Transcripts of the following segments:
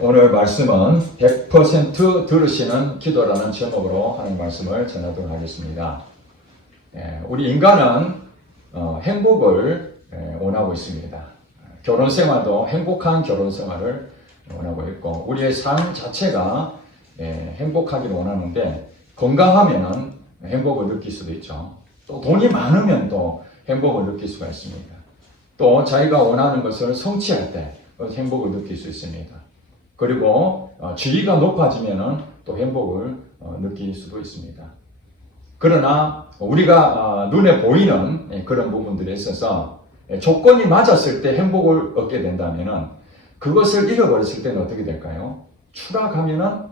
오늘 말씀은 100% 들으시는 기도라는 제목으로 하는 말씀을 전하도록 하겠습니다. 우리 인간은 행복을 원하고 있습니다. 결혼 생활도 행복한 결혼 생활을 원하고 있고, 우리의 삶 자체가 행복하기를 원하는데, 건강하면 행복을 느낄 수도 있죠. 또 돈이 많으면 또 행복을 느낄 수가 있습니다. 또 자기가 원하는 것을 성취할 때 행복을 느낄 수 있습니다. 그리고 지위가 높아지면 또 행복을 느낄 수도 있습니다. 그러나 우리가 눈에 보이는 그런 부분들에 있어서 조건이 맞았을 때 행복을 얻게 된다면, 그것을 잃어버렸을 때는 어떻게 될까요? 추락하면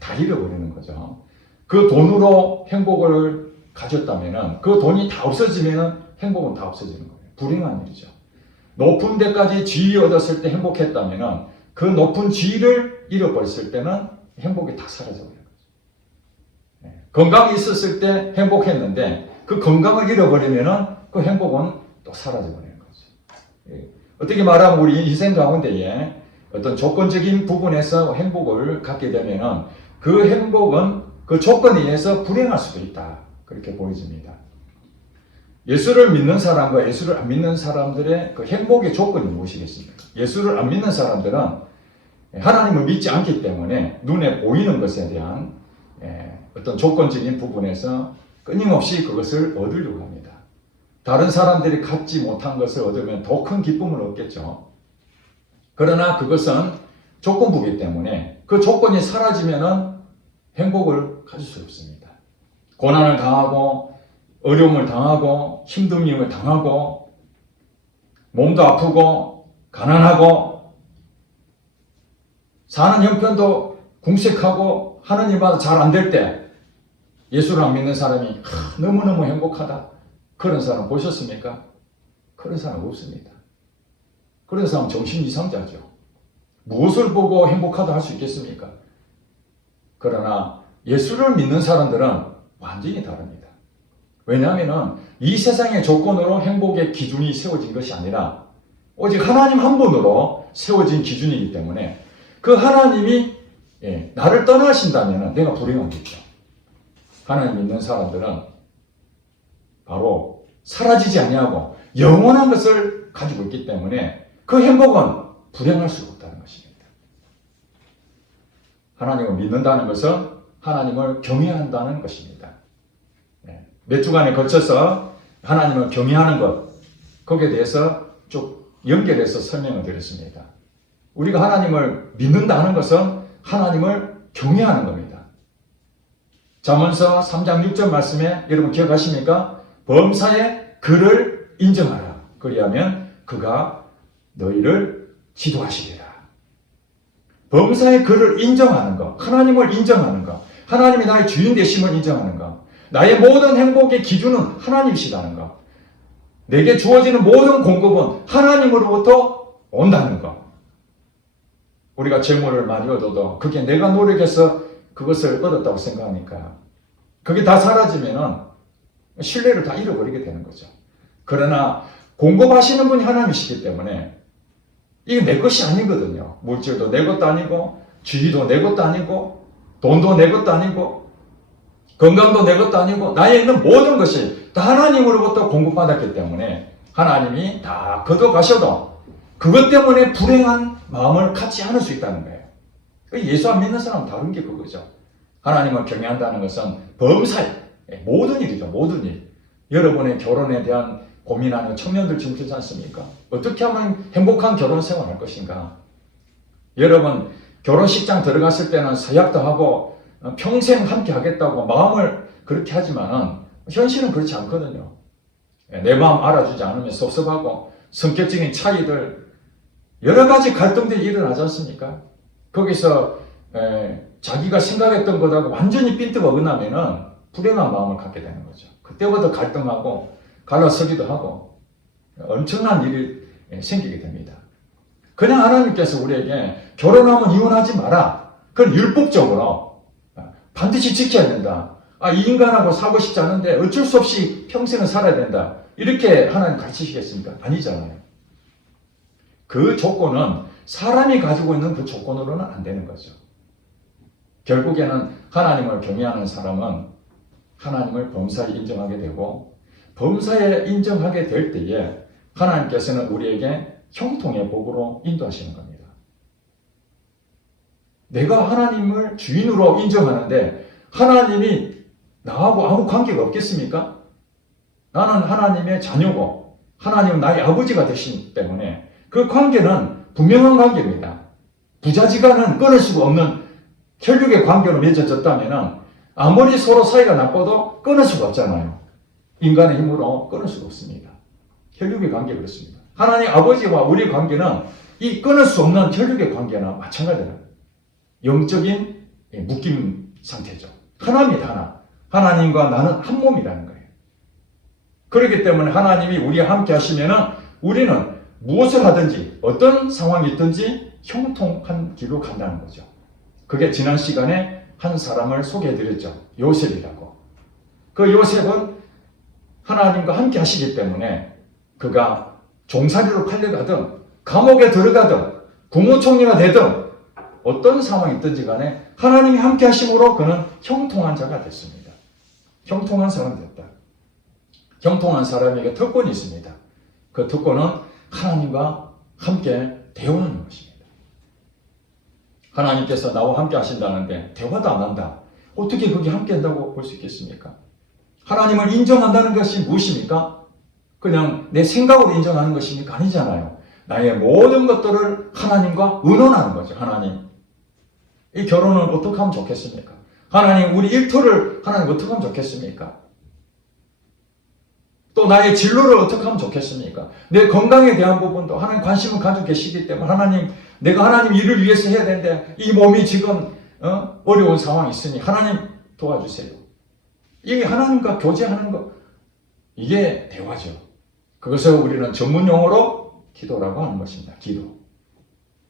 다 잃어버리는 거죠. 그 돈으로 행복을 가졌다면, 그 돈이 다 없어지면 행복은 다 없어지는 거예요. 불행한 일이죠. 높은 데까지 지위 얻었을 때 행복했다면, 그 높은 지위를 잃어버렸을 때는 행복이 다 사라져버려요. 건강이 있었을 때 행복했는데, 그 건강을 잃어버리면 그 행복은 또 사라져버리는 거죠. 어떻게 말하면 우리 인생 가운데에 어떤 조건적인 부분에서 행복을 갖게 되면, 그 행복은 그 조건에 의해서 불행할 수도 있다, 그렇게 보여집니다. 예수를 믿는 사람과 예수를 안 믿는 사람들의 그 행복의 조건이 무엇이겠습니까? 예수를 안 믿는 사람들은 하나님을 믿지 않기 때문에 눈에 보이는 것에 대한 어떤 조건적인 부분에서 끊임없이 그것을 얻으려고 합니다. 다른 사람들이 갖지 못한 것을 얻으면 더 큰 기쁨을 얻겠죠. 그러나 그것은 조건부이기 때문에 그 조건이 사라지면 행복을 가질 수 없습니다. 고난을 당하고 어려움을 당하고 힘듦을 당하고 몸도 아프고 가난하고 사는 형편도 궁색하고 하는 일마다 잘 안 될 때 예수를 안 믿는 사람이 너무너무 행복하다, 그런 사람 보셨습니까? 그런 사람 없습니다. 그런 사람 정신 이상자죠. 무엇을 보고 행복하다 할 수 있겠습니까? 그러나 예수를 믿는 사람들은 완전히 다릅니다. 왜냐하면 이 세상의 조건으로 행복의 기준이 세워진 것이 아니라 오직 하나님 한 분으로 세워진 기준이기 때문에, 그 하나님이 나를 떠나신다면 내가 불행하겠죠. 하나님 믿는 사람들은 바로 사라지지 아니하고 영원한 것을 가지고 있기 때문에 그 행복은 불행할 수가 없다는 것입니다. 하나님을 믿는다는 것은 하나님을 경외한다는 것입니다. 몇 주간에 걸쳐서 하나님을 경외하는 것, 거기에 대해서 쭉 연결해서 설명을 드렸습니다. 우리가 하나님을 믿는다는 것은 하나님을 경외하는 겁니다. 잠언서 3장 6절 말씀에 여러분 기억하십니까? 범사에 그를 인정하라. 그리하면 그가 너희를 지도하시리라. 범사에 그를 인정하는 것, 하나님을 인정하는 것, 하나님이 나의 주인 되심을 인정하는 것, 나의 모든 행복의 기준은 하나님이시라는 것, 내게 주어지는 모든 공급은 하나님으로부터 온다는 것. 우리가 재물을 많이 얻어도 그게 내가 노력해서 그것을 얻었다고 생각하니까 그게 다 사라지면 신뢰를 다 잃어버리게 되는 거죠. 그러나 공급하시는 분이 하나님이시기 때문에 이게 내 것이 아니거든요. 물질도 내 것도 아니고, 지위도 내 것도 아니고, 돈도 내 것도 아니고, 건강도 내 것도 아니고, 나에 있는 모든 것이 다 하나님으로부터 공급받았기 때문에 하나님이 다 걷어가셔도 그것 때문에 불행한 마음을 갖지 않을 수 있다는 거예요. 예수 안 믿는 사람은 다른 게 그거죠. 하나님을 경외한다는 것은 범사에 모든 일이죠. 모든 일. 여러분의 결혼에 대한 고민하는 청년들 지금 그렇지 않습니까? 어떻게 하면 행복한 결혼 생활을 할 것인가? 여러분 결혼식장 들어갔을 때는 서약도 하고 평생 함께 하겠다고 마음을 그렇게 하지만 현실은 그렇지 않거든요. 내 마음 알아주지 않으면 섭섭하고 성격적인 차이들, 여러 가지 갈등들이 일어나지 않습니까? 거기서 자기가 생각했던 것하고 완전히 빈틈 어긋나면은 불행한 마음을 갖게 되는 거죠. 그때부터 갈등하고 갈라서기도 하고 엄청난 일이 생기게 됩니다. 그냥 하나님께서 우리에게 결혼하면 이혼하지 마라, 그건 율법적으로 반드시 지켜야 된다. 이 인간하고 살고 싶지 않은데 어쩔 수 없이 평생을 살아야 된다, 이렇게 하나님 가르치시겠습니까? 아니잖아요. 그 조건은 사람이 가지고 있는 그 조건으로는 안 되는 거죠. 결국에는 하나님을 경외하는 사람은 하나님을 범사에 인정하게 되고, 범사에 인정하게 될 때에 하나님께서는 우리에게 형통의 복으로 인도하시는 겁니다. 내가 하나님을 주인으로 인정하는데 하나님이 나하고 아무 관계가 없겠습니까? 나는 하나님의 자녀고 하나님은 나의 아버지가 되시기 때문에 그 관계는 분명한 관계입니다. 부자지간은 끊을 수가 없는 혈육의 관계로 맺어졌다면 아무리 서로 사이가 나빠도 끊을 수가 없잖아요. 인간의 힘으로 끊을 수가 없습니다. 혈육의 관계 그렇습니다. 하나님 아버지와 우리의 관계는 이 끊을 수 없는 혈육의 관계나 마찬가지예요. 영적인 묶임 상태죠. 하나입니다. 하나. 하나님과 나는 한 몸이라는 거예요. 그렇기 때문에 하나님이 우리와 함께 하시면 우리는 무엇을 하든지 어떤 상황이 있든지 형통한 길로 간다는 거죠. 그게 지난 시간에 한 사람을 소개해드렸죠. 요셉이라고. 그 요셉은 하나님과 함께 하시기 때문에 그가 종살이로 팔려가든 감옥에 들어가든 국무총리가 되든 어떤 상황이 있든지 간에 하나님이 함께 하심으로 그는 형통한 자가 됐습니다. 형통한 사람이 됐다. 형통한 사람에게 특권이 있습니다. 그 특권은 하나님과 함께 대화하는 것입니다. 하나님께서 나와 함께 하신다는데 대화도 안 한다. 어떻게 그게 함께 한다고 볼 수 있겠습니까? 하나님을 인정한다는 것이 무엇입니까? 그냥 내 생각으로 인정하는 것입니까? 아니잖아요. 나의 모든 것들을 하나님과 의논하는 거죠. 하나님, 이 결혼은 어떻게 하면 좋겠습니까? 하나님, 우리 일터를 하나님 어떻게 하면 좋겠습니까? 또 나의 진로를 어떻게 하면 좋겠습니까? 내 건강에 대한 부분도 하나님 관심을 가지고 계시기 때문에 하나님, 내가 하나님 일을 위해서 해야 되는데 이 몸이 지금 어려운 상황이 있으니 하나님 도와주세요. 이게 하나님과 교제하는 것, 이게 대화죠. 그것을 우리는 전문 용어로 기도라고 하는 것입니다. 기도.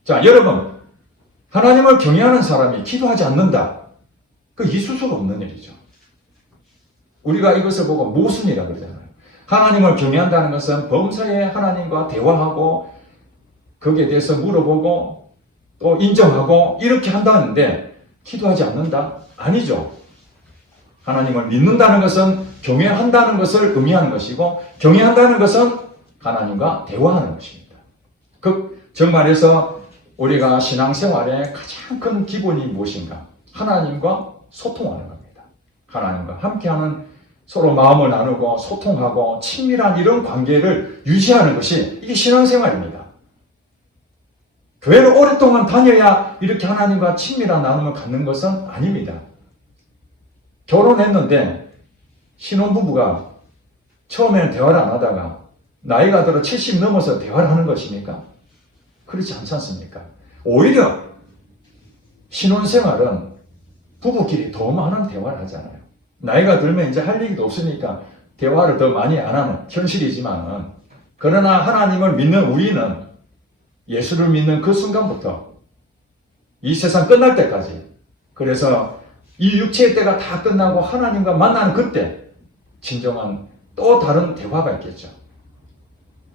자, 여러분, 하나님을 경외하는 사람이 기도하지 않는다. 그 있을 수가 없는 일이죠. 우리가 이것을 보고 모순이라고 그러잖아요. 하나님을 경외한다는 것은 범사에 하나님과 대화하고 거기에 대해서 물어보고 또 인정하고 이렇게 한다는데 기도하지 않는다? 아니죠. 하나님을 믿는다는 것은 경외한다는 것을 의미하는 것이고 경외한다는 것은 하나님과 대화하는 것입니다. 정말에서 우리가 신앙생활의 가장 큰 기본이 무엇인가? 하나님과 소통하는 겁니다. 하나님과 함께하는 서로 마음을 나누고 소통하고 친밀한 이런 관계를 유지하는 것이 이게 신앙생활입니다. 교회를 오랫동안 다녀야 이렇게 하나님과 친밀한 나눔을 갖는 것은 아닙니다. 결혼했는데 신혼부부가 처음에는 대화를 안 하다가 나이가 들어 70 넘어서 대화를 하는 것입니까? 그렇지 않지 않습니까? 오히려 신혼생활은 부부끼리 더 많은 대화를 하잖아요. 나이가 들면 이제 할 얘기도 없으니까 대화를 더 많이 안 하는 현실이지만, 그러나 하나님을 믿는 우리는 예수를 믿는 그 순간부터 이 세상 끝날 때까지, 그래서 이 육체의 때가 다 끝나고 하나님과 만나는 그때 진정한 또 다른 대화가 있겠죠.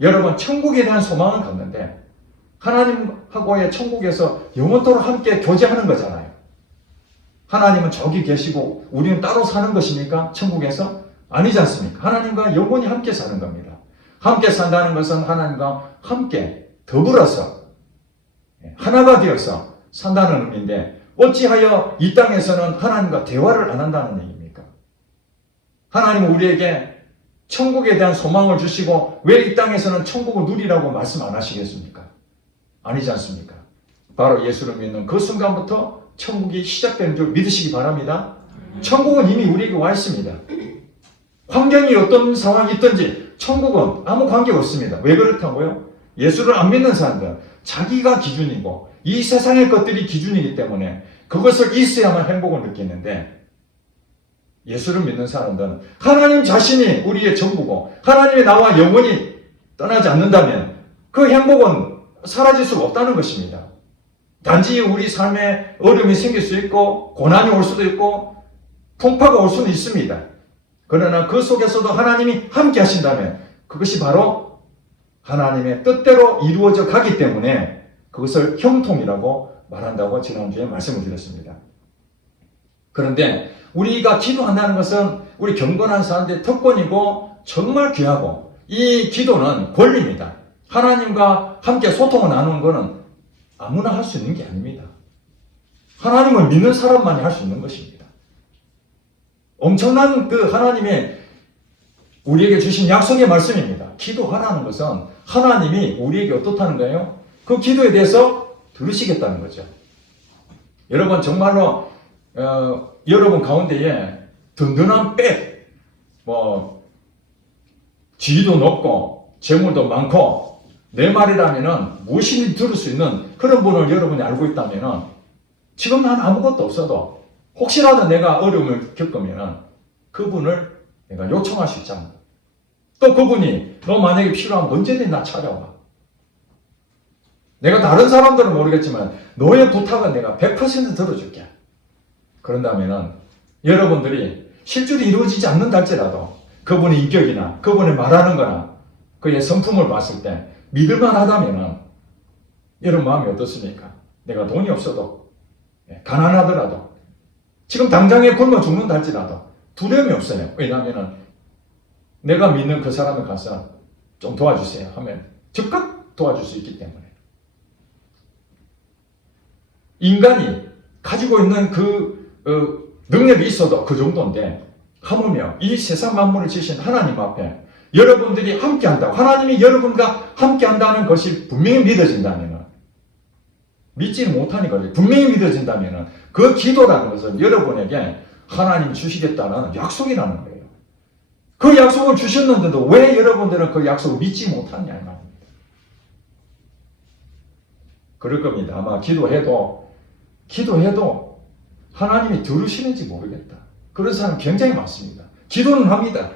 여러분, 천국에 대한 소망을 갖는데 하나님하고의 천국에서 영원토록 함께 교제하는 거잖아요. 하나님은 저기 계시고 우리는 따로 사는 것입니까? 천국에서? 아니지 않습니까? 하나님과 영원히 함께 사는 겁니다. 함께 산다는 것은 하나님과 함께 더불어서 하나가 되어서 산다는 의미인데, 어찌하여 이 땅에서는 하나님과 대화를 안 한다는 얘기입니까? 하나님은 우리에게 천국에 대한 소망을 주시고 왜 이 땅에서는 천국을 누리라고 말씀 안 하시겠습니까? 아니지 않습니까? 바로 예수를 믿는 그 순간부터 천국이 시작되는 줄 믿으시기 바랍니다. 천국은 이미 우리에게 와 있습니다. 환경이 어떤 상황이 있든지 천국은 아무 관계가 없습니다. 왜 그렇다고요? 예수를 안 믿는 사람들은 자기가 기준이고 이 세상의 것들이 기준이기 때문에 그것을 있어야만 행복을 느끼는데, 예수를 믿는 사람들은 하나님 자신이 우리의 전부고 하나님이 나와 영원히 떠나지 않는다면 그 행복은 사라질 수가 없다는 것입니다. 단지 우리 삶에 어려움이 생길 수 있고 고난이 올 수도 있고 풍파가 올 수는 있습니다. 그러나 그 속에서도 하나님이 함께 하신다면 그것이 바로 하나님의 뜻대로 이루어져 가기 때문에 그것을 형통이라고 말한다고 지난주에 말씀을 드렸습니다. 그런데 우리가 기도한다는 것은 우리 경건한 사람들의 특권이고 정말 귀하고, 이 기도는 권리입니다. 하나님과 함께 소통을 나누는 것은 아무나 할 수 있는 게 아닙니다. 하나님을 믿는 사람만이 할 수 있는 것입니다. 엄청난 그 하나님의 우리에게 주신 약속의 말씀입니다. 기도하라는 것은 하나님이 우리에게 어떻다는 거예요? 그 기도에 대해서 들으시겠다는 거죠. 여러분 정말로 여러분 가운데에 든든한 백, 지위도 높고 재물도 많고 내 말이라면은 무엇이든지 들을 수 있는 그런 분을 여러분이 알고 있다면은, 지금 난 아무것도 없어도 혹시라도 내가 어려움을 겪으면은 그분을 내가 요청할 수 있잖아. 또 그분이 너 만약에 필요하면 언제든지 나 찾아와. 내가 다른 사람들은 모르겠지만 너의 부탁은 내가 100% 들어줄게. 그런다면은 여러분들이 실제로 이루어지지 않는다 할지라도 그분의 인격이나 그분의 말하는 거나 그의 성품을 봤을 때 믿을만 하다면은 여러분 마음이 어떻습니까? 내가 돈이 없어도, 가난하더라도, 지금 당장에 굶어 죽는다 할지라도 두려움이 없어요. 왜냐하면은 내가 믿는 그 사람을 가서 좀 도와주세요 하면 즉각 도와줄 수 있기 때문에. 인간이 가지고 있는 능력이 있어도 그 정도인데, 하물며 이 세상 만물을 지으신 하나님 앞에 여러분들이 함께한다고, 하나님이 여러분과 함께한다는 것이 분명히 믿어진다면, 믿지는 못하니까 분명히 믿어진다면 그 기도라는 것은 여러분에게 하나님이 주시겠다는 약속이라는 거예요. 그 약속을 주셨는데도 왜 여러분들은 그 약속을 믿지 못하냐 이 말입니다. 그럴 겁니다. 아마 기도해도 하나님이 들으시는지 모르겠다. 그런 사람 굉장히 많습니다. 기도는 합니다.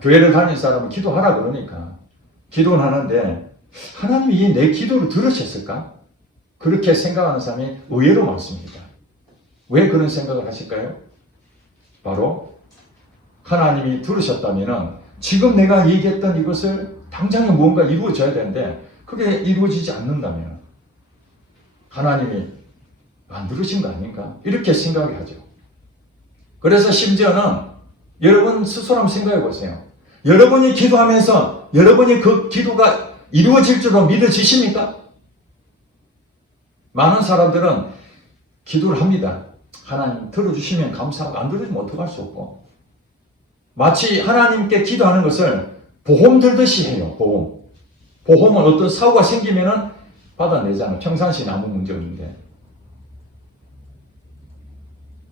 교회를 다니는 사람은 기도하라 그러니까 기도는 하는데 하나님이 내 기도를 들으셨을까? 그렇게 생각하는 사람이 의외로 많습니다. 왜 그런 생각을 하실까요? 바로 하나님이 들으셨다면 지금 내가 얘기했던 이것을 당장에 무언가 이루어져야 되는데 그게 이루어지지 않는다면 하나님이 안 들으신 거 아닌가? 이렇게 생각을 하죠. 그래서 심지어는 여러분 스스로 한번 생각해 보세요. 여러분이 기도하면서 여러분이 그 기도가 이루어질 줄로 믿어지십니까? 많은 사람들은 기도를 합니다. 하나님 들어주시면 감사하고 안 들어주면 어떡할 수 없고, 마치 하나님께 기도하는 것을 보험 들듯이 해요. 보험은 어떤 사고가 생기면은 받아내잖아요. 평상시에 아무 문제 없는데.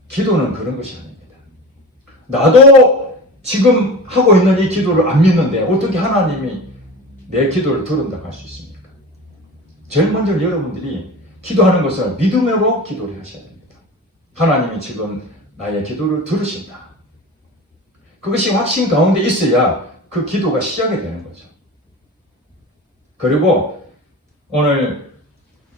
기도는 그런 것이 아닙니다. 나도 지금 하고 있는 이 기도를 안 믿는데 어떻게 하나님이 내 기도를 들은다고 할 수 있습니까? 제일 먼저 여러분들이 기도하는 것을 믿음으로 기도를 하셔야 됩니다. 하나님이 지금 나의 기도를 들으신다. 그것이 확신 가운데 있어야 그 기도가 시작이 되는 거죠. 그리고 오늘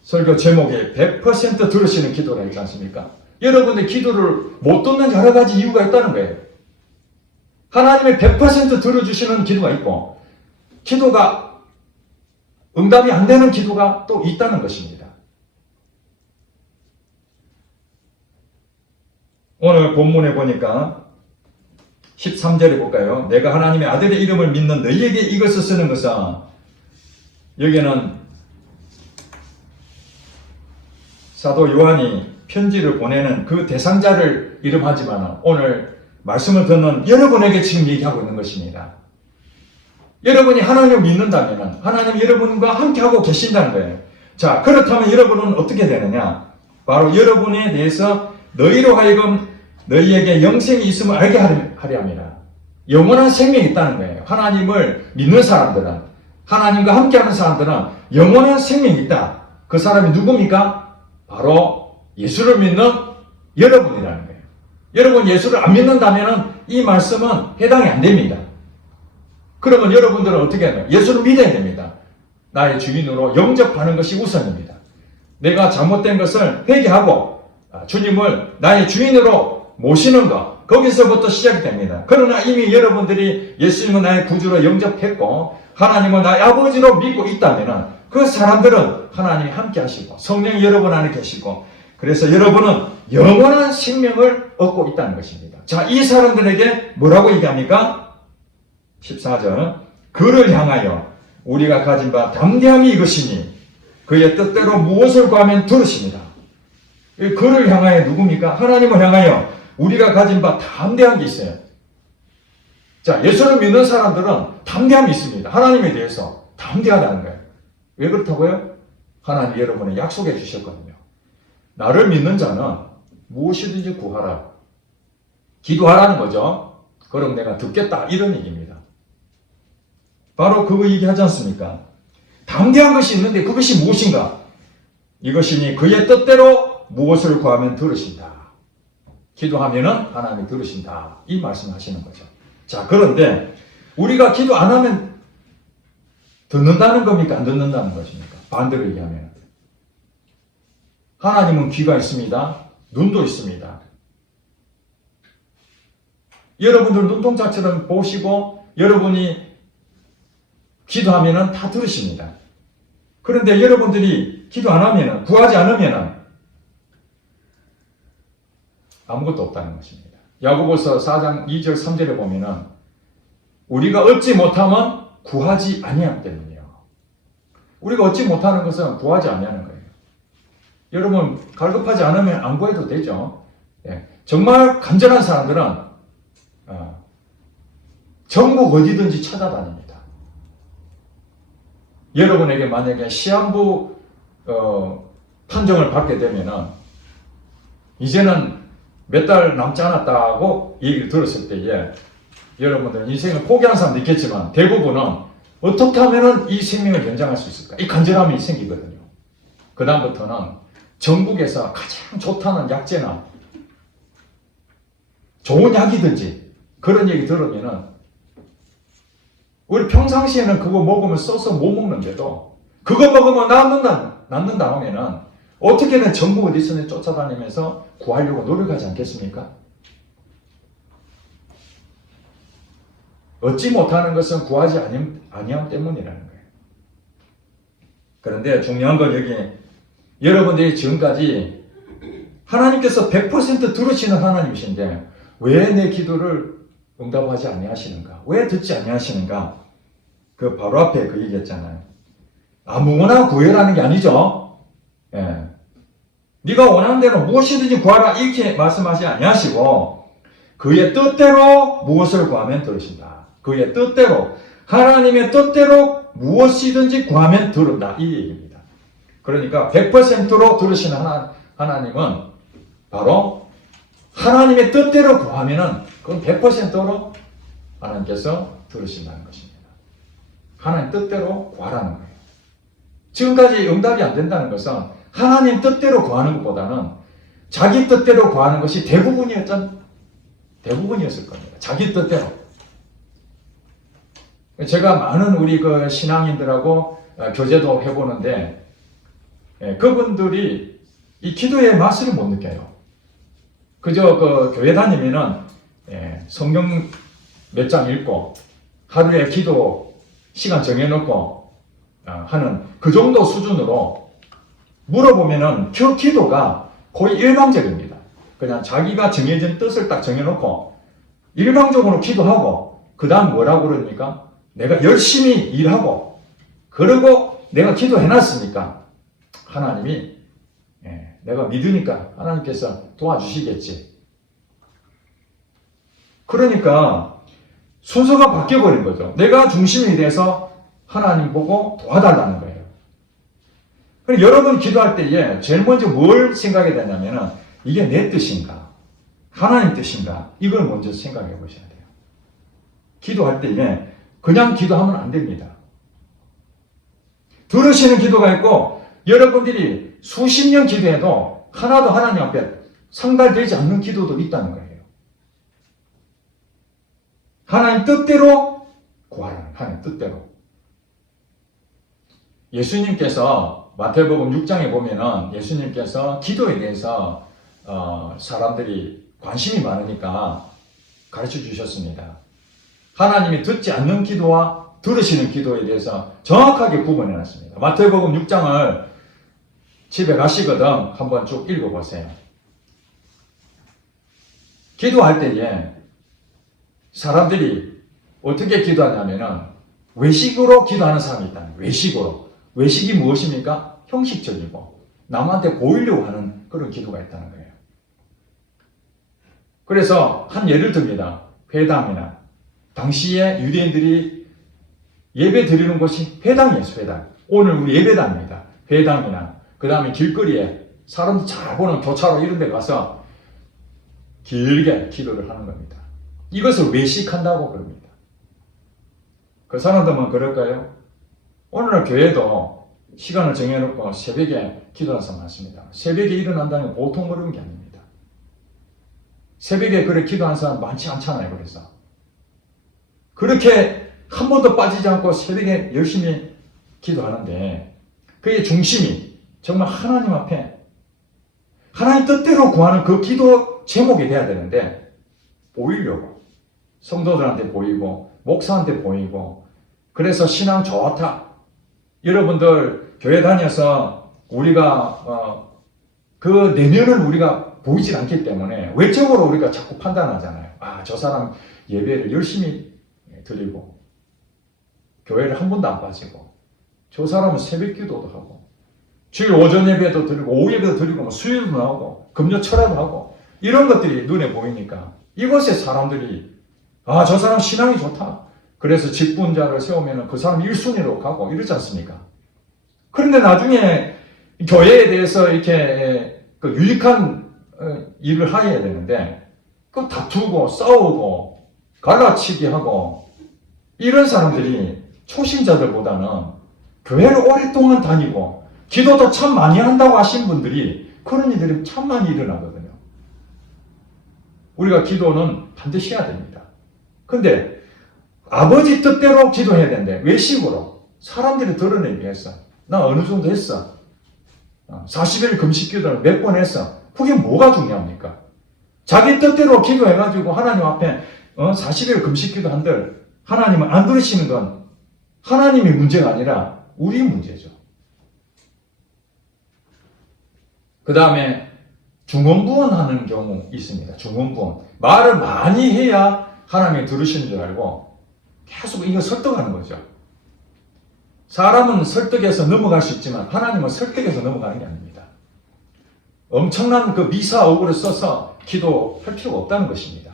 설교 제목에 100% 들으시는 기도라 있지 않습니까? 여러분의 기도를 못 듣는 여러 가지 이유가 있다는 거예요. 하나님의 100% 들어주시는 기도가 있고, 기도가 응답이 안 되는 기도가 또 있다는 것입니다. 오늘 본문에 보니까 13절에 볼까요? 내가 하나님의 아들의 이름을 믿는 너희에게 이것을 쓰는 것은, 여기는 사도 요한이 편지를 보내는 그 대상자를 이름하지만 오늘 말씀을 듣는 여러분에게 지금 얘기하고 있는 것입니다. 여러분이 하나님을 믿는다면 하나님 여러분과 함께하고 계신다는 거예요. 자, 그렇다면 여러분은 어떻게 되느냐? 바로 여러분에 대해서 너희로 하여금 너희에게 영생이 있음을 알게 하려 함이라. 영원한 생명이 있다는 거예요. 하나님을 믿는 사람들은, 하나님과 함께하는 사람들은 영원한 생명이 있다. 그 사람이 누굽니까? 바로 예수를 믿는 여러분이라는 거예요. 여러분 예수를 안 믿는다면 이 말씀은 해당이 안 됩니다. 그러면 여러분들은 어떻게 하냐? 예수를 믿어야 됩니다. 나의 주인으로 영접하는 것이 우선입니다. 내가 잘못된 것을 회개하고 주님을 나의 주인으로 모시는 것, 거기서부터 시작이 됩니다. 그러나 이미 여러분들이 예수님을 나의 구주로 영접했고 하나님을 나의 아버지로 믿고 있다면 그 사람들은 하나님이 함께 하시고 성령이 여러분 안에 계시고 그래서 여러분은 영원한 생명을 얻고 있다는 것입니다. 자, 이 사람들에게 뭐라고 얘기합니까? 14절 그를 향하여 우리가 가진 바 담대함이 이것이니 그의 뜻대로 무엇을 구하면 들으십니다. 그를 향하여 누굽니까? 하나님을 향하여 우리가 가진 바 담대한 게 있어요. 자, 예수를 믿는 사람들은 담대함이 있습니다. 하나님에 대해서 담대하다는 거예요. 왜 그렇다고요? 하나님 여러분은 약속해 주셨거든요. 나를 믿는 자는 무엇이든지 구하라. 기도하라는 거죠. 그럼 내가 듣겠다. 이런 얘기입니다. 바로 그거 얘기하지 않습니까? 담대한 것이 있는데 그것이 무엇인가? 이것이니 그의 뜻대로 무엇을 구하면 들으신다. 기도하면은 하나님이 들으신다. 이 말씀을 하시는 거죠. 자, 그런데 우리가 기도 안 하면 듣는다는 겁니까? 안 듣는다는 것입니까? 반대로 얘기하면 하나님은 귀가 있습니다. 눈도 있습니다. 여러분들 눈동자처럼 보시고 여러분이 기도하면은 다 들으십니다. 그런데 여러분들이 기도 안 하면은, 구하지 않으면은 아무것도 없다는 것입니다. 야고보서 4장 2절 3절에 보면은 우리가 얻지 못하면 구하지 아니하기 때문이에요. 우리가 얻지 못하는 것은 구하지 아니하는 거예요. 여러분 갈급하지 않으면 안 구해도 되죠. 예. 정말 간절한 사람들은 전국 어디든지 찾아다닙니다. 여러분에게 만약에 시한부 판정을 받게 되면은 이제는 몇 달 남지 않았다고 얘기를 들었을 때에 여러분들은 인생을 포기하는 사람도 있겠지만 대부분은 어떻게 하면 이 생명을 연장할 수 있을까? 이 간절함이 생기거든요. 그 다음부터는 전국에서 가장 좋다는 약재나 좋은 약이든지 그런 얘기 들으면은 우리 평상시에는 그거 먹으면 써서 못 먹는데도 그거 먹으면 낫는다 하면은 어떻게든 전국 어디서든 쫓아다니면서 구하려고 노력하지 않겠습니까? 얻지 못하는 것은 구하지 아니함 때문이라는 거예요. 그런데 중요한 건 여기 여러분들이 지금까지 하나님께서 100% 들으시는 하나님이신데 왜 내 기도를 응답하지 아니하시는가? 왜 듣지 아니하시는가? 그 바로 앞에 그 얘기했잖아요. 아무거나 구해라는 게 아니죠. 예. 네가 원하는 대로 무엇이든지 구하라 이렇게 말씀하지 아니하시고 그의 뜻대로 무엇을 구하면 들으신다. 그의 뜻대로 하나님의 뜻대로 무엇이든지 구하면 들은다 이 얘기입니다. 그러니까 100%로 들으시는 하나님은 바로 하나님의 뜻대로 구하면은 그건 100%로 하나님께서 들으신다는 것입니다. 하나님 뜻대로 구하라는 거예요. 지금까지 응답이 안 된다는 것은 하나님 뜻대로 구하는 것보다는 자기 뜻대로 구하는 것이 대부분이었을 겁니다. 자기 뜻대로. 제가 많은 우리 그 신앙인들하고 교제도 해보는데 그분들이 이 기도의 맛을 못 느껴요. 그저 그 교회 다니면은 성경 몇 장 읽고 하루에 기도 시간 정해놓고 하는 그 정도 수준으로 물어보면은 그 기도가 거의 일방적입니다. 그냥 자기가 정해진 뜻을 딱 정해놓고 일방적으로 기도하고 그 다음 뭐라고 그럽니까? 내가 열심히 일하고 그리고 내가 기도해놨으니까 하나님이 내가 믿으니까 하나님께서 도와주시겠지. 그러니까 순서가 바뀌어버린 거죠. 내가 중심이 돼서 하나님 보고 도와달라는 거예요. 그럼 여러분 기도할 때에 제일 먼저 뭘 생각해야 되냐면은 이게 내 뜻인가? 하나님 뜻인가? 이걸 먼저 생각해 보셔야 돼요. 기도할 때에 그냥 기도하면 안 됩니다. 들으시는 기도가 있고 여러분들이 수십 년 기도해도 하나도 하나님 앞에 상달되지 않는 기도도 있다는 거예요. 하나님 뜻대로 구하라는 하나님 뜻대로. 예수님께서 마태복음 6장에 보면은 예수님께서 기도에 대해서 사람들이 관심이 많으니까 가르쳐 주셨습니다. 하나님이 듣지 않는 기도와 들으시는 기도에 대해서 정확하게 구분해 놨습니다. 마태복음 6장을 집에 가시거든 한번 쭉 읽어보세요. 기도할 때에 사람들이 어떻게 기도하냐면은 외식으로 기도하는 사람이 있다. 외식으로. 외식이 무엇입니까? 형식적이고 남한테 보이려고 하는 그런 기도가 있다는 거예요. 그래서 한 예를 듭니다. 회당이나 당시에 유대인들이 예배 드리는 곳이 회당이에요. 회당. 오늘 우리 예배당입니다. 회당이나 그 다음에 길거리에 사람들 잘 보는 교차로 이런 데 가서 길게 기도를 하는 겁니다. 이것을 외식한다고 그럽니다. 그 사람들만 그럴까요? 오늘날 교회도 시간을 정해놓고 새벽에 기도하는 사람 많습니다. 새벽에 일어난다는 건 보통 어려운 게 아닙니다. 새벽에 그렇게 기도하는 사람 많지 않잖아요. 그래서 그렇게 한 번도 빠지지 않고 새벽에 열심히 기도하는데 그의 중심이 정말 하나님 앞에 하나님 뜻대로 구하는 그 기도 제목이 돼야 되는데 보이려고 성도들한테 보이고 목사한테 보이고 그래서 신앙 좋다. 여러분들 교회 다녀서 우리가 그 내면을 우리가 보이질 않기 때문에 외적으로 우리가 자꾸 판단하잖아요. 아, 저 사람 예배를 열심히 드리고 교회를 한 번도 안 빠지고 저 사람은 새벽 기도도 하고 주일 오전 예배도 드리고 오후 예배도 드리고 수요일도 나오고 금요 철야도 하고 이런 것들이 눈에 보이니까 이것에 사람들이 아, 저 사람 신앙이 좋다. 그래서 직분자를 세우면 그 사람 1순위로 가고 이러지 않습니까? 그런데 나중에 교회에 대해서 이렇게 그 유익한 일을 해야 되는데 그 다투고 싸우고 갈라치기 하고 이런 사람들이 초신자들보다는 교회를 오랫동안 다니고 기도도 참 많이 한다고 하신 분들이 그런 일들이 참 많이 일어나거든요. 우리가 기도는 반드시 해야 됩니다. 근데 아버지 뜻대로 기도해야 되는데 외식으로 사람들이 드러내기 위해서 나 어느 정도 했어. 40일 금식 기도를 몇 번 했어. 그게 뭐가 중요합니까? 자기 뜻대로 기도해가지고 하나님 앞에 40일 금식 기도 한들 하나님은 안 들으시는 건 하나님의 문제가 아니라 우리 문제죠. 그 다음에 중언부언하는 경우 있습니다. 중언부언. 말을 많이 해야 하나님이 들으시는 줄 알고 계속 이거 설득하는 거죠. 사람은 설득해서 넘어갈 수 있지만 하나님은 설득해서 넘어가는 게 아닙니다. 엄청난 그 미사오구를 써서 기도할 필요가 없다는 것입니다.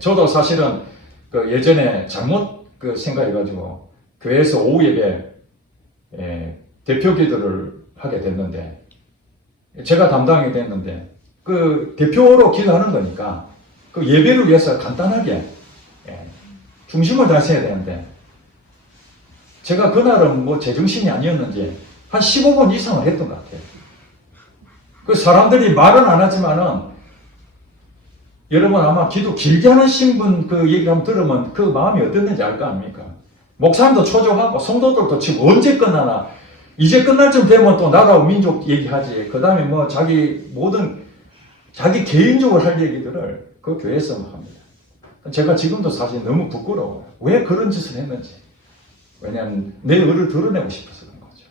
저도 사실은 그 예전에 잘못 그 생각해가지고 교회에서 오후 예배 대표 기도를 하게 됐는데 제가 담당하게 됐는데 그 대표로 기도하는 거니까 그 예배를 위해서 간단하게 중심을 다해야 되는데 제가 그날은 뭐 제정신이 아니었는지 한 15분 이상을 했던 것 같아요. 그 사람들이 말은 안 하지만은 여러분 아마 기도 길게 하신 분 그 얘기를 한번 들으면 그 마음이 어땠는지 알 거 아닙니까? 목사님도 초조하고 성도들도 지금 언제 끝나나 이제 끝날 쯤 되면 또 나라 민족 얘기하지. 그 다음에 뭐 자기 모든 자기 개인적으로 할 얘기들을 그 교회에서 합니다. 제가 지금도 사실 너무 부끄러워요. 왜 그런 짓을 했는지. 왜냐하면 내 의를 드러내고 싶어서 그런 거죠.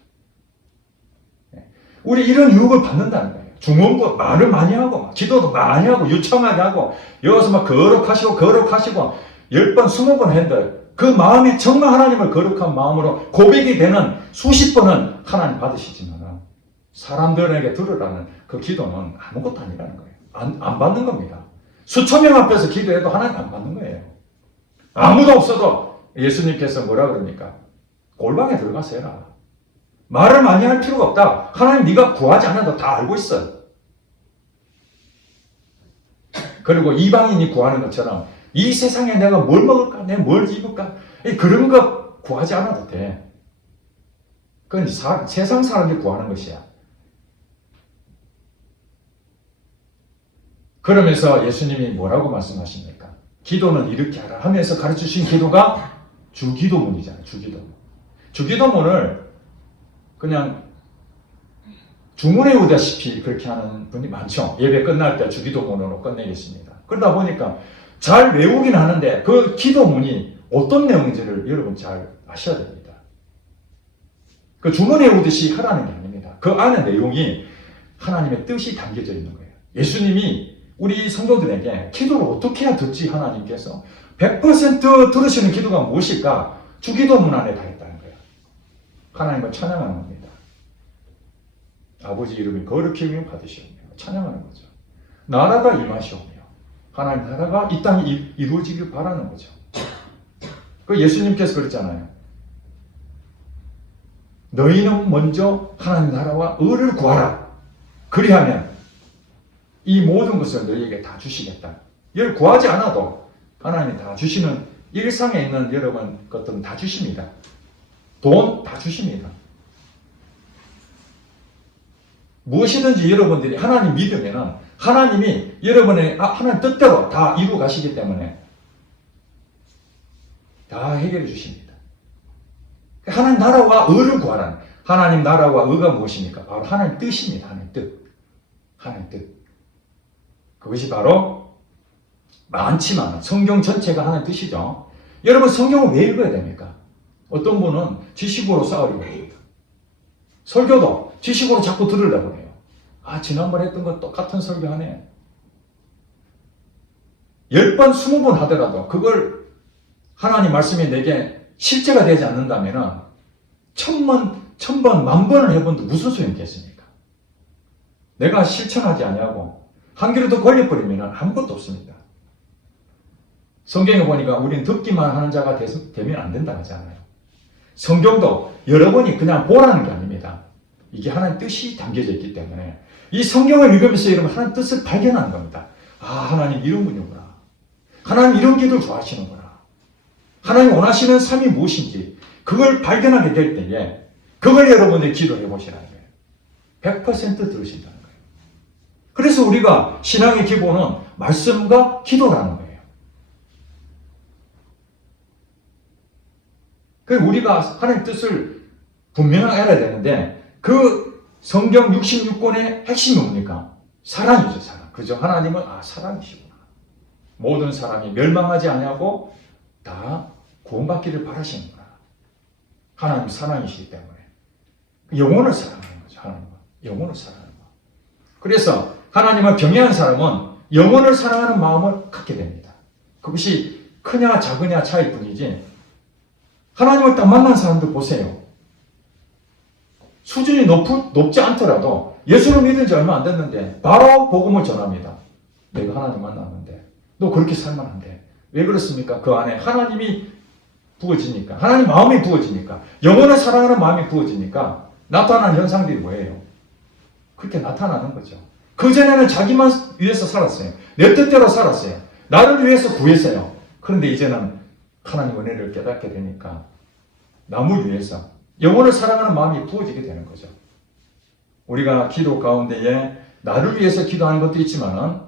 우리 이런 유혹을 받는다는 거예요. 중원부 말을 많이 하고 기도도 많이 하고 유창하게 하고 여기서 막 거룩하시고 10번 20번 했는데 그 마음이 정말 하나님을 거룩한 마음으로 고백이 되는 수십 번은 하나님 받으시지만 사람들에게 들으라는 그 기도는 아무것도 아니라는 거예요. 안 받는 겁니다. 수천 명 앞에서 기도해도 하나님 안 받는 거예요. 아무도 없어도 예수님께서 뭐라 그럽니까? 골방에 들어가서 해라. 말을 많이 할 필요가 없다. 하나님 네가 구하지 않아도 다 알고 있어. 그리고 이방인이 구하는 것처럼 이 세상에 내가 뭘 먹을까? 내가 뭘 입을까? 그런 거 구하지 않아도 돼. 그건 세상 사람들이 구하는 것이야. 그러면서 예수님이 뭐라고 말씀하십니까? 기도는 이렇게 하라 하면서 가르쳐주신 기도가 주기도문이잖아요. 주기도문. 주기도문을 그냥 주문해 오다시피 그렇게 하는 분이 많죠. 예배 끝날 때 주기도문으로 끝내겠습니다. 그러다 보니까 잘 외우긴 하는데 그 기도문이 어떤 내용인지를 여러분 잘 아셔야 됩니다. 그 주문에 오듯이 하라는 게 아닙니다. 그 안에 내용이 하나님의 뜻이 담겨져 있는 거예요. 예수님이 우리 성도들에게 기도를 어떻게 해야 듣지 하나님께서 100% 들으시는 기도가 무엇일까? 주기도문 안에 다 있다는 거예요. 하나님을 찬양하는 겁니다. 아버지 이름이 거룩히 여김 받으시오며 찬양하는 거죠. 나라가 임하시오며 하나님 나라가 이 땅에 이루어지길 바라는 거죠. 그 예수님께서 그랬잖아요. 너희는 먼저 하나님 나라와 의를 구하라. 그리하면 이 모든 것을 너희에게 다 주시겠다. 이걸 구하지 않아도 하나님이 다 주시는 일상에 있는 여러분 것들은 다 주십니다. 돈 다 주십니다. 무엇이든지 여러분들이 하나님 믿으면 하나님이 여러분의 하나님 뜻대로 다 이루 가시기 때문에 다 해결해 주십니다. 하나님 나라와 의를 구하라는 하나님 나라와 의가 무엇입니까? 바로 하나님 뜻입니다. 하나님 뜻. 하나님 뜻. 그것이 바로 많지만 성경 전체가 하나님 뜻이죠. 여러분 성경을 왜 읽어야 됩니까? 어떤 분은 지식으로 싸우려고 합니다. 설교도 지식으로 자꾸 들으려고 해요. 아, 지난번에 했던 건 똑같은 설교하네. 10번, 20번 하더라도 그걸 하나님 말씀이 내게 실제가 되지 않는다면 1000번, 1000번 해본도 무슨 소용이 있겠습니까? 내가 실천하지 아니하고 한 귀로 더 걸려버리면 아무것도 없습니다. 성경에 보니까 우리는 듣기만 하는 자가 되면 안 된다고 하잖아요. 성경도 여러분이 그냥 보라는 게 아닙니다. 이게 하나님 뜻이 담겨져 있기 때문에 이 성경을 읽으면서 여러분 하나님 뜻을 발견하는 겁니다. 아, 하나님 이런 분이구나. 하나님 이런 기도를 좋아하시는구나. 하나님 원하시는 삶이 무엇인지 그걸 발견하게 될 때에 그걸 여러분들이 기도해 보시라는 거예요. 100% 들으신다는 거예요. 그래서 우리가 신앙의 기본은 말씀과 기도라는 거예요. 그래서 우리가 하나님 뜻을 분명하게 알아야 되는데 그 성경 66권의 핵심이 뭡니까? 사랑이죠, 사랑. 그죠? 하나님은 사랑이시구나. 모든 사람이 멸망하지 아니하고 다 구원받기를 바라시는구나. 하나님 사랑이시기 때문에 영혼을 사랑하는 거죠. 하나님은 영혼을 사랑하는 거. 그래서 하나님을 경외하는 사람은 영혼을 사랑하는 마음을 갖게 됩니다. 그것이 크냐 작으냐 차이뿐이지. 하나님을 딱 만난 사람들 보세요. 수준이 높지 않더라도 예수를 믿은 지 얼마 안 됐는데 바로 복음을 전합니다. 내가 하나님 만났는데 너 그렇게 살만한데 왜 그렇습니까? 그 안에 하나님이 부어지니까, 하나님 마음이 부어지니까, 영혼을 사랑하는 마음이 부어지니까 나타나는 현상들이 뭐예요? 그렇게 나타나는 거죠. 그전에는 자기만 위해서 살았어요. 내 뜻대로 살았어요. 나를 위해서 구했어요. 그런데 이제는 하나님 은혜를 깨닫게 되니까 남을 위해서 영혼을 사랑하는 마음이 부어지게 되는 거죠. 우리가 기도 가운데에 나를 위해서 기도하는 것도 있지만은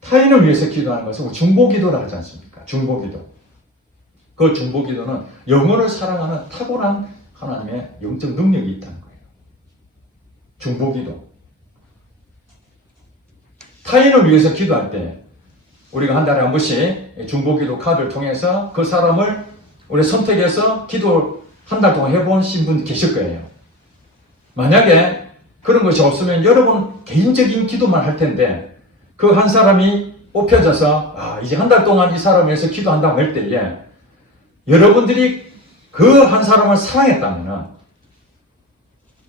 타인을 위해서 기도하는 것은 중보기도를 하지 않습니까? 중보기도. 그 중보기도는 영혼을 사랑하는 타고난 하나님의 영적 능력이 있다는 거예요. 중보기도. 타인을 위해서 기도할 때 우리가 한 달에 한 번씩 중보기도 카드를 통해서 그 사람을 우리 선택해서 기도 한 달 동안 해보신 분 계실 거예요. 만약에 그런 것이 없으면 여러분 개인적인 기도만 할 텐데 그 한 사람이 뽑혀져서 이제 한 달 동안 이 사람을 위해서 기도한다고 할 때에 여러분들이 그 한 사람을 사랑했다면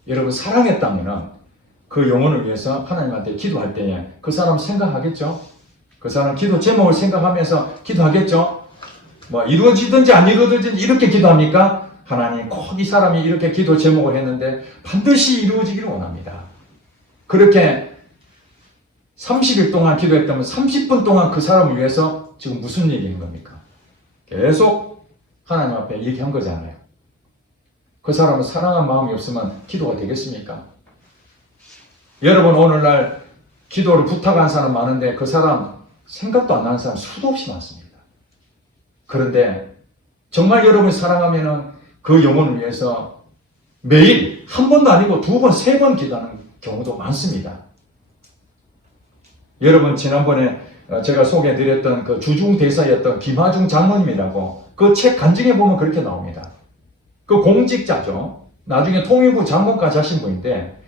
여러분 사랑했다면 그 영혼을 위해서 하나님한테 기도할 때에 그 사람 생각하겠죠? 그 사람 기도 제목을 생각하면서 기도하겠죠? 뭐 이루어지든지 안 이루어지든지 이렇게 기도합니까? 하나님 꼭 이 사람이 이렇게 기도 제목을 했는데 반드시 이루어지기를 원합니다. 그렇게 30일 동안 기도했다면 30분 동안 그 사람을 위해서 지금 무슨 얘기인 겁니까? 계속 하나님 앞에 얘기한 거잖아요. 그 사람을 사랑한 마음이 없으면 기도가 되겠습니까? 여러분 오늘날 기도를 부탁한 사람 많은데 그 사람 생각도 안 나는 사람 수도 없이 많습니다. 그런데 정말 여러분이 사랑하면은 그 영혼을 위해서 매일 한 번도 아니고 2번, 3번 기도하는 경우도 많습니다. 여러분 지난번에 제가 소개해드렸던 그 주중대사였던 김하중 장모님이라고 그 책 간증해 보면 그렇게 나옵니다. 그 공직자죠. 나중에 통일부 장관까지 하신 분인데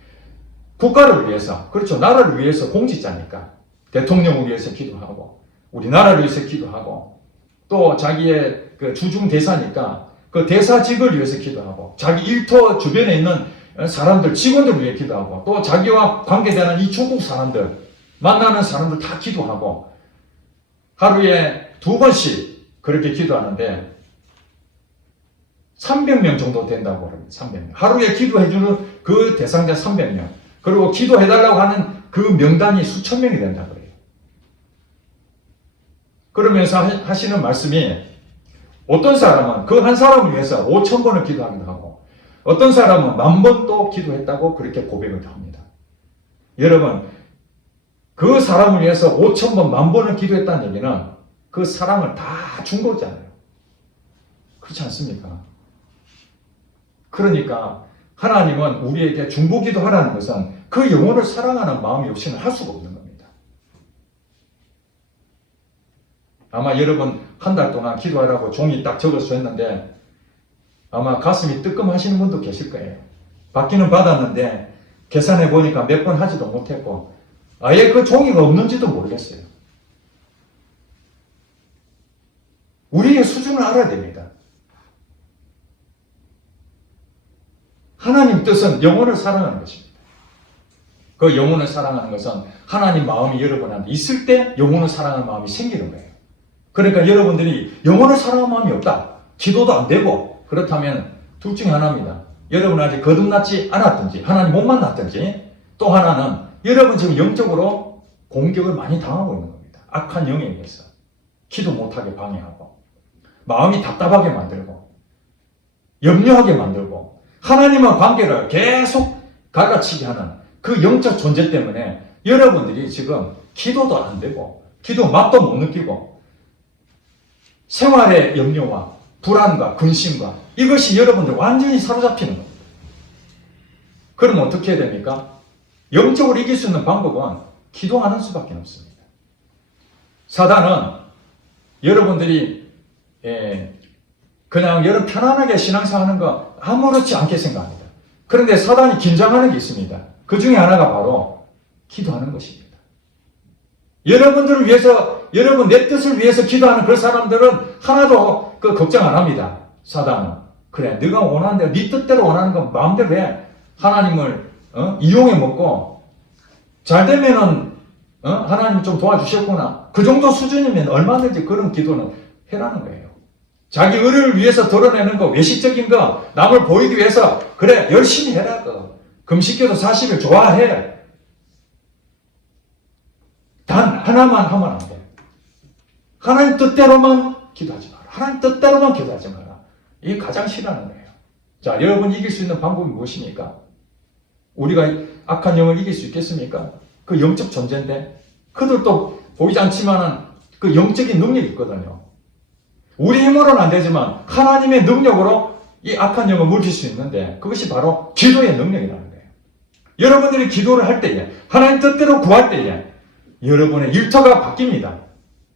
국가를 위해서, 그렇죠. 나라를 위해서 공직자니까 대통령을 위해서 기도하고 우리나라를 위해서 기도하고 또 자기의 그 주중대사니까 그 대사직을 위해서 기도하고 자기 일터 주변에 있는 사람들, 직원들을 위해 기도하고 또 자기와 관계되는 이 중국 사람들, 만나는 사람들 다 기도하고 하루에 2번씩 그렇게 기도하는데 300명 정도 된다고 합니다. 300명. 하루에 기도해주는 그 대상자 300명. 그리고 기도해달라고 하는 그 명단이 수천 명이 된다고 해요. 그러면서 하시는 말씀이 어떤 사람은 그 한 사람을 위해서 5,000번을 기도하기도 하고 어떤 사람은 10,000번 또 기도했다고 그렇게 고백을 합니다. 여러분, 그 사람을 위해서 5,000번, 10,000번을 기도했다는 얘기는 그 사람을 다 준 거잖아요. 그렇지 않습니까? 그러니까 하나님은 우리에게 중보기도 하라는 것은 그 영혼을 사랑하는 마음이 없이는 할 수가 없는 겁니다. 아마 여러분 한 달 동안 기도하라고 종이 딱 적어서 했는데 아마 가슴이 뜨끔하시는 분도 계실 거예요. 받기는 받았는데 계산해 보니까 몇 번 하지도 못했고 아예 그 종이가 없는지도 모르겠어요. 우리의 수준을 알아야 됩니다. 하나님 뜻은 영혼을 사랑하는 것입니다. 그 영혼을 사랑하는 것은 하나님 마음이 여러분한테 있을 때 영혼을 사랑하는 마음이 생기는 거예요. 그러니까 여러분들이 영혼을 사랑하는 마음이 없다. 기도도 안 되고 그렇다면 둘 중에 하나입니다. 여러분 아직 거듭났지 않았든지 하나님 못 만났든지 또 하나는 여러분 지금 영적으로 공격을 많이 당하고 있는 겁니다. 악한 영에 의해서 기도 못하게 방해하고 마음이 답답하게 만들고 염려하게 만들고 하나님과 관계를 계속 갈라치게 하는 그 영적 존재 때문에 여러분들이 지금 기도도 안 되고 기도 맛도 못 느끼고 생활의 염려와 불안과 근심과 이것이 여러분들 완전히 사로잡히는 겁니다. 그럼 어떻게 해야 됩니까? 영적으로 이길 수 있는 방법은 기도하는 수밖에 없습니다. 사단은 여러분들이 그냥 여러분 편안하게 신앙생활 하는 거 아무렇지 않게 생각합니다. 그런데 사단이 긴장하는 게 있습니다. 그 중에 하나가 바로 기도하는 것입니다. 여러분들을 위해서, 여러분 내 뜻을 위해서 기도하는 그 사람들은 하나도 그 걱정 안 합니다. 사단은. 그래, 네가 원하는 대로, 네 뜻대로 원하는 건 마음대로 해. 하나님을 이용해 먹고 잘 되면은 하나님 좀 도와주셨구나. 그 정도 수준이면 얼마든지 그런 기도는 해라는 거예요. 자기 의를 위해서 드러내는 거, 외식적인 거, 남을 보이기 위해서 그래 열심히 해라. 금식기도 40일 좋아해. 단 하나만 하면 안 돼. 하나님 뜻대로만 기도하지 마라. 하나님 뜻대로만 기도하지 마라. 이게 가장 싫어하는 거예요. 자, 여러분 이길 수 있는 방법이 무엇입니까? 우리가 악한 영을 이길 수 있겠습니까? 그 영적 존재인데 그들도 보이지 않지만은 그 영적인 능력이 있거든요. 우리 힘으로는 안 되지만 하나님의 능력으로 이 악한 영을 물릴 수 있는데 그것이 바로 기도의 능력이라는 거예요. 여러분들이 기도를 할 때에 하나님 뜻대로 구할 때에 여러분의 일터가 바뀝니다.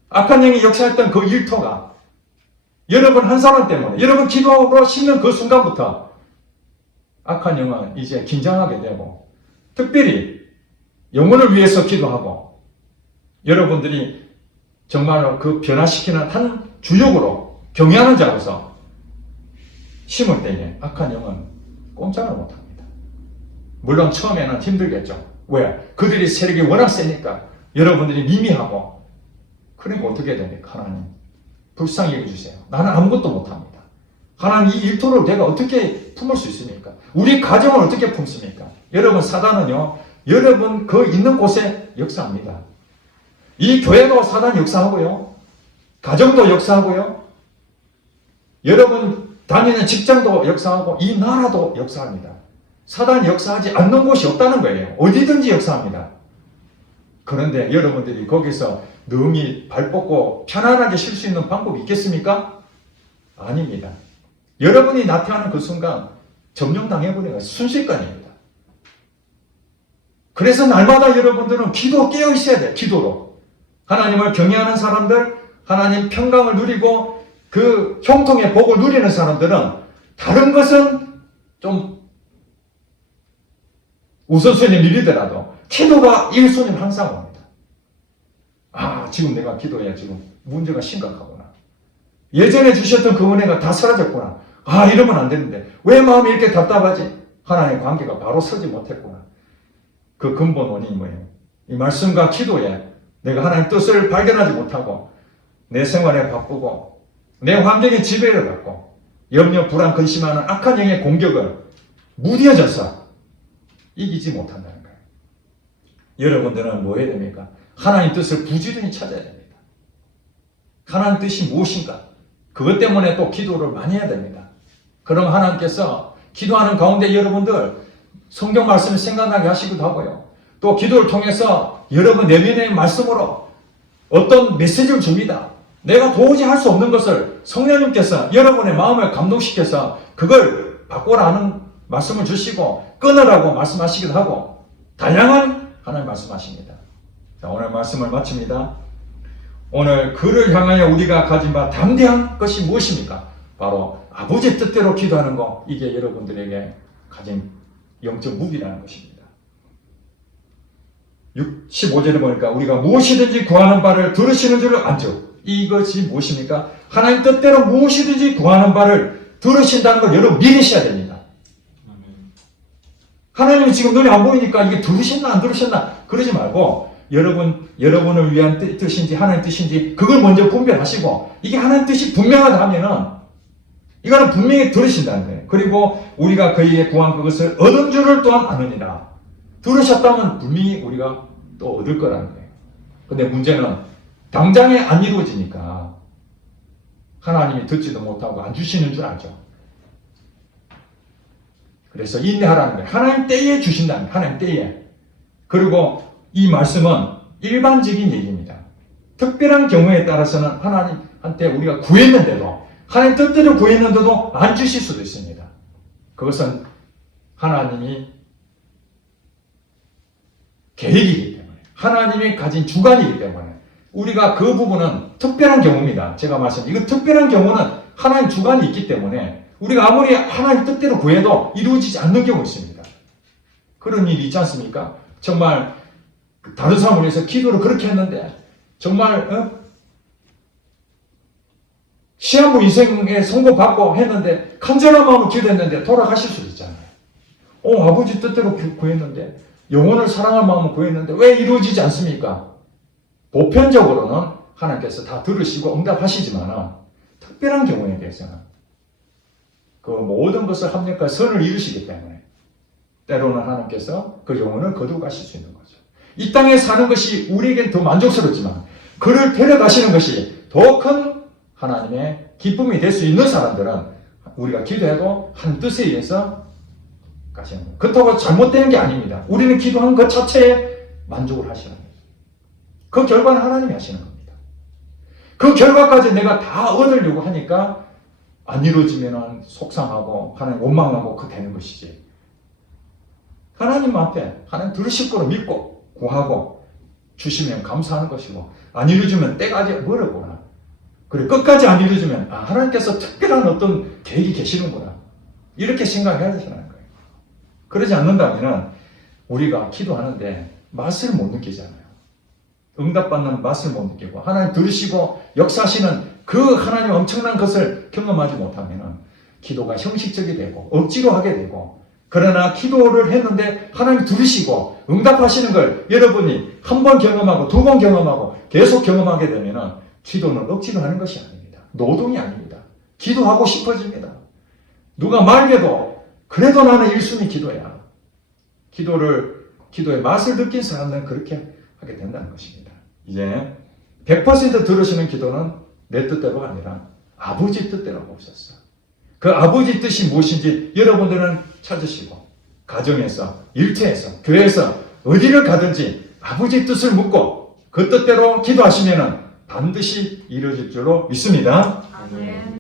악한 영이 역사했던 그 일터가 여러분 한 사람 때문에 여러분 기도하고 씹는 그 순간부터 악한 영은 이제 긴장하게 되고 특별히 영혼을 위해서 기도하고 여러분들이 정말로 그 변화시키는 한 주역으로 경외하는 자로서 심을 때에 악한 영은 꼼짝을 못합니다. 물론 처음에는 힘들겠죠. 왜? 그들이 세력이 워낙 세니까 여러분들이 미미하고 그러니까 어떻게 해야 됩니까? 하나님 불쌍히 여겨주세요. 나는 아무것도 못합니다. 하나님 이 일터를 내가 어떻게 품을 수 있습니까? 우리 가정을 어떻게 품습니까? 여러분 사단은요 여러분 그 있는 곳에 역사합니다. 이 교회도 사단 역사하고요 가정도 역사하고요 여러분 다니는 직장도 역사하고 이 나라도 역사합니다. 사단이 역사하지 않는 곳이 없다는 거예요. 어디든지 역사합니다. 그런데 여러분들이 거기서 능히 발 뻗고 편안하게 쉴 수 있는 방법이 있겠습니까? 아닙니다. 여러분이 나태하는 그 순간 점령당해버리는 순식간입니다. 그래서 날마다 여러분들은 기도 깨어 있어야 돼요. 기도로. 하나님을 경외하는 사람들, 하나님 평강을 누리고 그 형통의 복을 누리는 사람들은 다른 것은 좀 우선순위 밀리더라도 기도가 1순위로 항상 옵니다. 아, 지금 내가 기도해야 지금 문제가 심각하구나. 예전에 주셨던 그 은혜가 다 사라졌구나. 아, 이러면 안 되는데 왜 마음이 이렇게 답답하지? 하나님 관계가 바로 서지 못했구나. 그 근본 원인이 뭐예요? 이 말씀과 기도에 내가 하나님 뜻을 발견하지 못하고 내 생활에 바쁘고 내 환경에 지배를 받고 염려, 불안, 근심하는 악한 영의 공격을 무뎌져서 이기지 못한다는 거예요. 여러분들은 뭐 해야 됩니까? 하나님 뜻을 부지런히 찾아야 됩니다. 하나님 뜻이 무엇인가? 그것 때문에 또 기도를 많이 해야 됩니다. 그럼 하나님께서 기도하는 가운데 여러분들 성경 말씀을 생각나게 하시기도 하고요. 또 기도를 통해서 여러분 내면의 말씀으로 어떤 메시지를 줍니다. 내가 도저히 할 수 없는 것을 성령님께서 여러분의 마음을 감동시켜서 그걸 바꾸라는 말씀을 주시고 끊으라고 말씀하시기도 하고 다양한 하나님 말씀하십니다. 자, 오늘 말씀을 마칩니다. 오늘 그를 향하여 우리가 가진 바 담대한 것이 무엇입니까? 바로 아버지 뜻대로 기도하는 거, 이게 여러분들에게 가진 영적 무기라는 것입니다. 15절에 보니까 우리가 무엇이든지 구하는 바를 들으시는 줄 안즉, 이것이 무엇입니까? 하나님 뜻대로 무엇이든지 구하는 바를 들으신다는 걸 여러분 믿으셔야 됩니다. 하나님이 지금 눈에 안 보이니까 이게 들으셨나 안 들으셨나 그러지 말고 여러분을 위한 뜻인지 하나님 뜻인지 그걸 먼저 분별하시고 이게 하나님 뜻이 분명하다 하면은 이거는 분명히 들으신다는 거예요. 그리고 우리가 그에게 구한 그것을 얻은 줄을 또한 아느니라. 들으셨다면 분명히 우리가 또 얻을 거라는 거예요. 근데 문제는 당장에 안 이루어지니까 하나님이 듣지도 못하고 안 주시는 줄 알죠. 그래서 인내하라는 거예요. 하나님 때에 주신다는 거예요. 하나님 때에. 그리고 이 말씀은 일반적인 얘기입니다. 특별한 경우에 따라서는 하나님한테 우리가 구했는데도 하나님 뜻대로 구했는데도 안 주실 수도 있습니다. 그것은 하나님이 계획이기 때문에 하나님이 가진 주관이기 때문에 우리가 그 부분은 특별한 경우입니다. 제가 이건 특별한 경우는 하나님 주관이 있기 때문에 우리가 아무리 하나님 뜻대로 구해도 이루어지지 않는 경우 있습니다. 그런 일이 있지 않습니까? 정말 다른 사람을 위해서 기도를 그렇게 했는데 정말 시한부 인생에 선고받고 했는데 간절한 마음으로 기도했는데 돌아가실 수도 있잖아요. 아버지 뜻대로 구했는데 영혼을 사랑할 마음을 구했는데 왜 이루어지지 않습니까? 보편적으로는 하나님께서 다 들으시고 응답하시지만 특별한 경우에 대해서는 그 모든 것을 합력과 선을 이루시기 때문에 때로는 하나님께서 그 영혼을 거두고 가실 수 있는 거죠. 이 땅에 사는 것이 우리에겐 더 만족스럽지만 그를 데려가시는 것이 더 큰 하나님의 기쁨이 될 수 있는 사람들은 우리가 기도해도 하나님 뜻에 의해서 가시는 거예요. 그렇다고 잘못되는 게 아닙니다. 우리는 기도하는 것 자체에 만족을 하시는 거예요. 그 결과는 하나님이 하시는 겁니다. 그 결과까지 내가 다 얻으려고 하니까 안 이루어지면 속상하고 하나님 원망하고 그 되는 것이지. 하나님 앞에 하나님 들으실 거로 믿고 구하고 주시면 감사하는 것이고 안 이루어지면 때가 아직 멀었구나. 그리고 끝까지 안 이루어지면 하나님께서 특별한 어떤 계획이 계시는구나. 이렇게 생각해야 되는 거예요. 그러지 않는다면 우리가 기도하는데 맛을 못 느끼잖아요. 응답받는 맛을 못 느끼고 하나님 들으시고 역사하시는 그 하나님 엄청난 것을 경험하지 못하면 기도가 형식적이 되고 억지로 하게 되고 그러나 기도를 했는데 하나님 들으시고 응답하시는 걸 여러분이 한 번 경험하고 두 번 경험하고 계속 경험하게 되면 기도는 억지로 하는 것이 아닙니다. 노동이 아닙니다. 기도하고 싶어집니다. 누가 말해도 그래도 나는 1순위 기도야. 기도의 맛을 느낀 사람들은 그렇게 하게 된다는 것입니다. 이제 100% 들으시는 기도는 내 뜻대로가 아니라 아버지 뜻대로 옵소서. 그 아버지 뜻이 무엇인지 여러분들은 찾으시고 가정에서, 일터에서, 교회에서 어디를 가든지 아버지 뜻을 묻고 그 뜻대로 기도하시면 반드시 이루어질 줄로 믿습니다. 아멘.